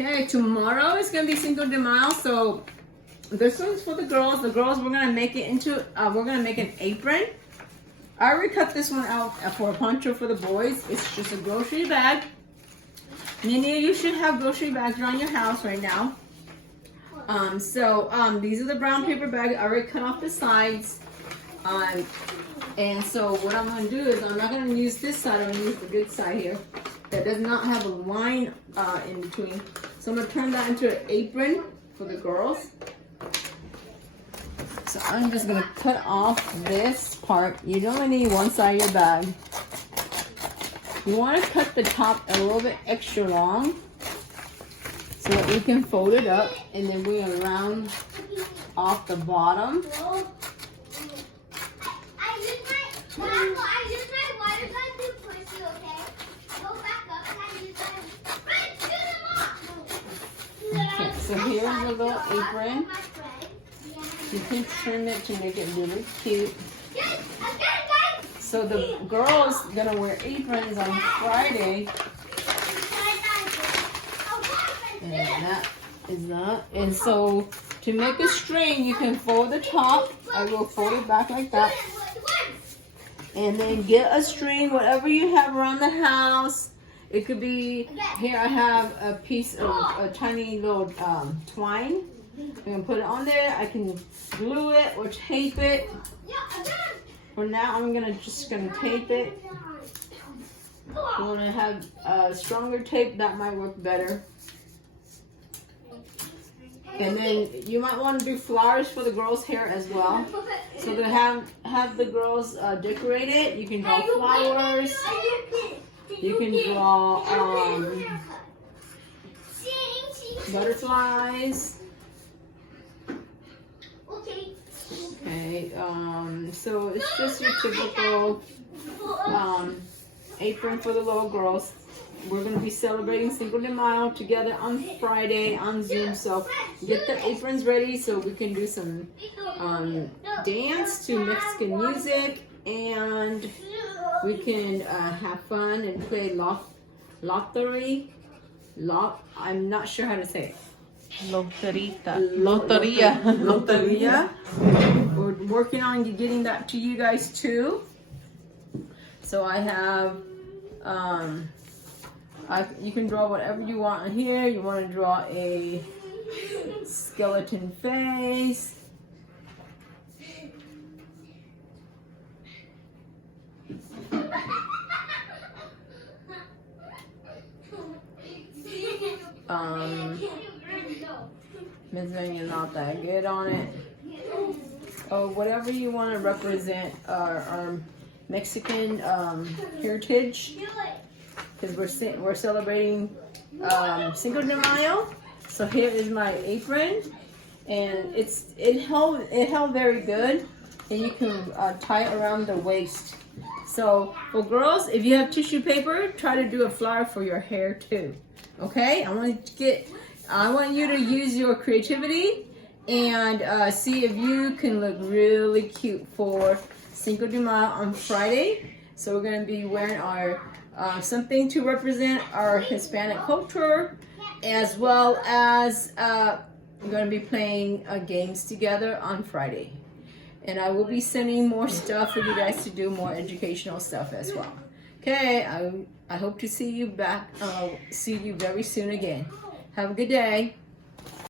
Okay, tomorrow is gonna be Cinco de Mayo, so this one's for the girls. The girls, we're gonna make it into, we're gonna make an apron. I already cut this one out for a poncho for the boys. It's just a grocery bag. Many of you should have grocery bags around your house right now. These are the brown paper bags. I already cut off the sides. And so what I'm gonna do is I'm not gonna use this side, I'm gonna use the good side here. That does not have a line in between. So I'm gonna turn that into an apron for the girls. So I'm just gonna cut off this part. You don't need one side of your bag. You wanna cut the top a little bit extra long so that we can fold it up, and then we're gonna round off the bottom. Okay, so here's a little apron. You can trim it to make it really cute. So the girls gonna wear aprons on Friday. And that is that. And so to make a string, you can fold the top. I will fold it back like that. And then get a string, whatever you have around the house. It could be, here I have a piece of a tiny little twine. I'm gonna put it on there. I can glue it or tape it. For now, I'm just gonna tape it. If you wanna have stronger tape, that might work better. And then you might want to do flowers for the girls' hair as well. So to have the girls decorate it, you can draw flowers. You can draw butterflies. Okay, so it's just your typical apron for the little girls. We're going to be celebrating Cinco de Mayo together on Friday on Zoom. So get the aprons ready so we can do some dance to Mexican music, and we can have fun and play lottery. I'm not sure how to say it. Loteria. We're working on getting that to you guys too. So I have you can draw whatever you want on here. You want to draw a skeleton face. Ms. You're not that good on it. Oh, whatever you want to represent our Mexican heritage. Because we're celebrating Cinco de Mayo. So here is my apron, and it held very good, and you can tie it around the waist. So for girls, if you have tissue paper, try to do a flower for your hair too. Okay, I want you to use your creativity and see if you can look really cute for Cinco de Mayo on Friday. So we're gonna be wearing our something to represent our Hispanic culture, as well as we're going to be playing games together on Friday. And I will be sending more stuff for you guys to do, more educational stuff as well. Okay, I hope to see you back, see you very soon again. Have a good day.